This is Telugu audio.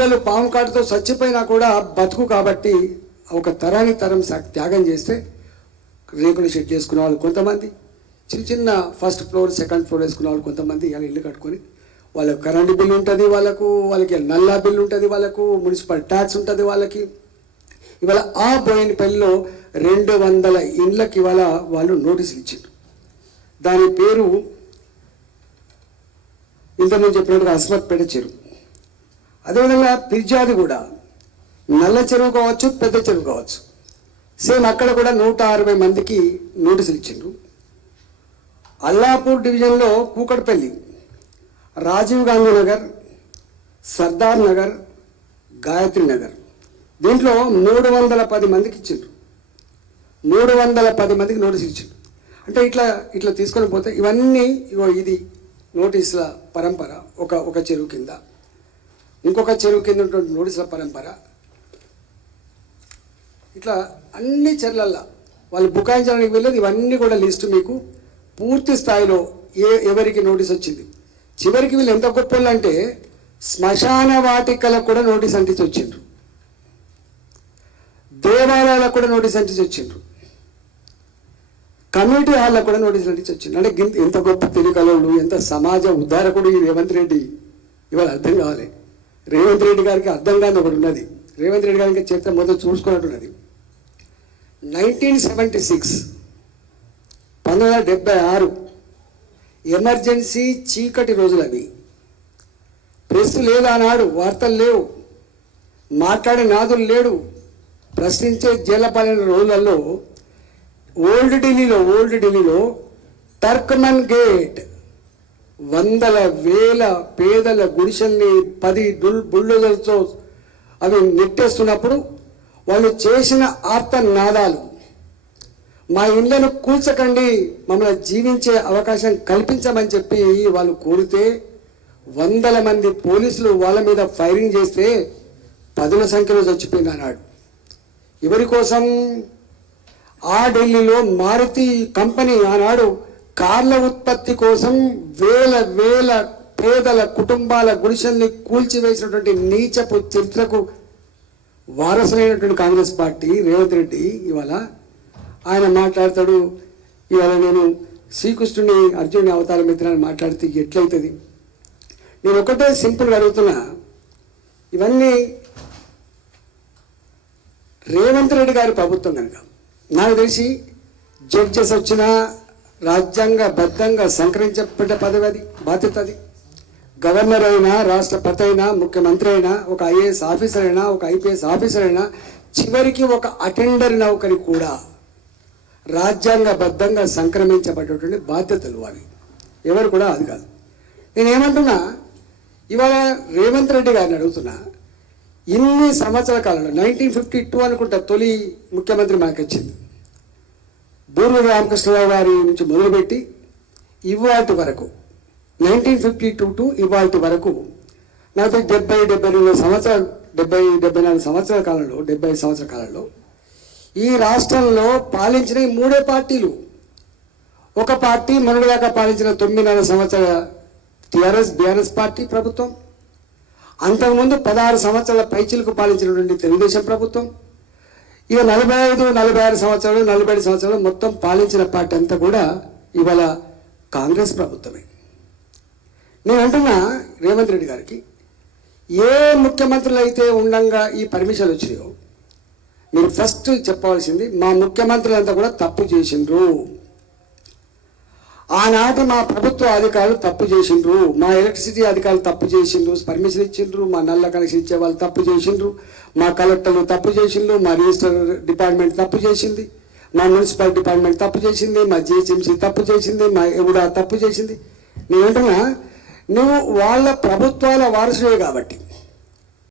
పిల్లలు పాము కాటుతో చచ్చిపోయినా కూడా బతుకు కాబట్టి ఒక తరానికి తరం త్యాగం చేస్తే రేకులు షెడ్ చేసుకునే వాళ్ళు కొంతమంది, చిన్న చిన్న ఫస్ట్ ఫ్లోర్ సెకండ్ ఫ్లోర్ వేసుకునే వాళ్ళు కొంతమంది ఇలా ఇల్లు కట్టుకొని వాళ్ళకి కరెంటు బిల్లు ఉంటుంది, వాళ్ళకి నల్లా బిల్లు ఉంటుంది, వాళ్ళకు మున్సిపల్ ట్యాక్స్ ఉంటుంది వాళ్ళకి. ఇవాళ ఆ బోయినపల్లిలో 200 ఇండ్లకి ఇవాళ వాళ్ళు నోటీసులు ఇచ్చారు. దాని పేరు ఇంతకుముందు చెప్పినట్టుగా అస్మత్పేట చెరువు. అదేవిధంగా పిర్జాది కూడా నల్ల చెరువు కావచ్చు, పెద్ద చెరువు కావచ్చు, సేమ్ అక్కడ కూడా 160 మందికి నోటీసులు ఇచ్చిండ్రు. అల్లాపూర్ డివిజన్లో కూకట్పల్లి, రాజీవ్ గాంధీ నగర్, సర్దార్ నగర్, గాయత్రి నగర్, దీంట్లో 310 మందికి ఇచ్చిండ్రు. 310 మందికి నోటీసులు ఇచ్చిండ్రు. అంటే ఇట్లా తీసుకొని పోతే ఇవన్నీ ఇది నోటీసుల పరంపర. ఒక చెరువు కింద ఇంకొక చెరువు కింద ఉన్నటువంటి నోటీసుల పరంపర. ఇట్లా అన్ని చెర్లల్లో వాళ్ళు బుకాయించడానికి వెళ్ళేది. ఇవన్నీ కూడా లిస్టు మీకు పూర్తి స్థాయిలో ఎవరికి నోటీస్ వచ్చింది. చివరికి వీళ్ళు ఎంత గొప్పలు అంటే శ్మశాన వాటికలకు కూడా నోటీస్ అంటించి వచ్చిండ్రు, దేవాలయాలకు కూడా నోటీస్ అంటించి వచ్చిండ్రు, కమ్యూనిటీ హాల్లకు కూడా నోటీస్ అంటించి వచ్చిండ్రు. అంటే ఎంత గొప్ప తెలియకలవుడు, ఎంత సమాజ ఉద్ధారకుడు ఈ రేవంత్ రెడ్డి. ఇవాళ అర్థం కావాలి. రేవంత్ రెడ్డి గారికి అర్థం కాని ఒకటి ఉన్నది. రేవంత్ రెడ్డి గారికి చరిత్ర మొదలు చూసుకున్నట్టున్నది. 1976 1976 ఎమర్జెన్సీ చీకటి రోజులు అవి. ప్రెస్ లేదు ఆనాడు, వార్తలు లేవు, మాట్లాడే నాదులు లేడు, ప్రశ్నించే జైలపాలైన రోజులలో ఓల్డ్ ఢిల్లీలో టర్క్మన్ గేట్ 100,000 పేదల గుడిసెల్ని 10 బుల్డోజర్తో అవి నెట్టేస్తున్నప్పుడు వాళ్ళు చేసిన ఆర్తనాదాలు, మా ఇళ్లను కూల్చకండి, మమ్మల్ని జీవించే అవకాశం కల్పించమని చెప్పి వాళ్ళు కోరితే 100 మంది పోలీసులు వాళ్ళ మీద ఫైరింగ్ చేస్తే 10ల సంఖ్యలో చచ్చిపోయింది ఆనాడు. ఎవరి కోసం? ఆ ఢిల్లీలో మారుతి కంపెనీ ఆనాడు కార్ల ఉత్పత్తి కోసం వేల పేదల కుటుంబాల గుడిసెల్ని కూల్చివేసినటువంటి నీచపు చరిత్రకు వారసులైనటువంటి కాంగ్రెస్ పార్టీ రేవంత్ రెడ్డి ఇవాళ ఆయన మాట్లాడతాడు. ఇవాళ నేను శ్రీకృష్ణుని అర్జునుని అవతారం ఎత్తినని మాట్లాడితే ఎట్లయితుంది? నేను ఒకటే సింపుల్గా అడుగుతున్నా. ఇవన్నీ రేవంత్ రెడ్డి గారి ప్రభుత్వం కనుక నాకు తెలిసి జడ్జెస్ వచ్చినా రాజ్యాంగబద్ధంగా సంకరించబడ్డ పదవి, అది బాధ్యత. అది గవర్నర్ అయినా, రాష్ట్రపతి అయినా, ముఖ్యమంత్రి అయినా, ఒక ఐఏఎస్ ఆఫీసర్ అయినా, ఒక ఐపీఎస్ ఆఫీసర్ అయినా, చివరికి ఒక అటెండర్ నౌకరి కూడా రాజ్యాంగబద్ధంగా సంక్రమించబడ్డటువంటి బాధ్యతలు అవి. ఎవరు కూడా అది కాదు. నేనేమంటున్నా, ఇవాళ రేవంత్ రెడ్డి గారిని అడుగుతున్నా, ఇన్ని సంవత్సరాల కాలంలో 1952 అనుకుంటా తొలి ముఖ్యమంత్రి మనకు వచ్చింది. బూర్ల రామకృష్ణరావు గారి నుంచి మొదలుపెట్టి ఇవాటి వరకు 1952 టు ఇవాటి వరకు నాకు 74 సంవత్సరాలు 74 సంవత్సరాల కాలంలో 75 సంవత్సరాల కాలంలో ఈ రాష్ట్రంలో పాలించిన 3 పార్టీలు. ఒక పార్టీ మొన్నటిదాకా పాలించిన 9.5 సంవత్సరాల బీఆర్ఎస్ పార్టీ ప్రభుత్వం, అంతకుముందు 16 సంవత్సరాల పైచిలకు పాలించినటువంటి తెలుగుదేశం ప్రభుత్వం, ఇక 45-46 సంవత్సరాలు 47 సంవత్సరాలు మొత్తం పాలించిన పార్టీ అంతా కూడా ఇవాళ కాంగ్రెస్ ప్రభుత్వమే. నేను అంటున్నా రేవంత్ రెడ్డి గారికి, ఏ ముఖ్యమంత్రులు అయితే ఉండంగా ఈ పర్మిషన్లు వచ్చినాయో మీరు ఫస్ట్ చెప్పవలసింది, మా ముఖ్యమంత్రులంతా కూడా తప్పు చేసిండ్రు, ఆనాటి మా ప్రభుత్వ అధికారులు తప్పు చేసిండ్రు, మా ఎలక్ట్రిసిటీ అధికారులు తప్పు చేసిండ్రు, పర్మిషన్ ఇచ్చిండ్రు, మా నల్ల కనెక్షన్ ఇచ్చే వాళ్ళు తప్పు చేసిండ్రు, మా కలెక్టర్లు తప్పు చేసిండ్రు, మా రిజిస్టర్ డిపార్ట్మెంట్ తప్పు చేసింది, మా మున్సిపల్ డిపార్ట్మెంట్ తప్పు చేసింది, మా జిహెచ్ఎంసీ తప్పు చేసింది, మా ఎవడా తప్పు చేసింది. నేను అంటున్నా, నువ్వు వాళ్ళ ప్రభుత్వాల వారసుడే కాబట్టి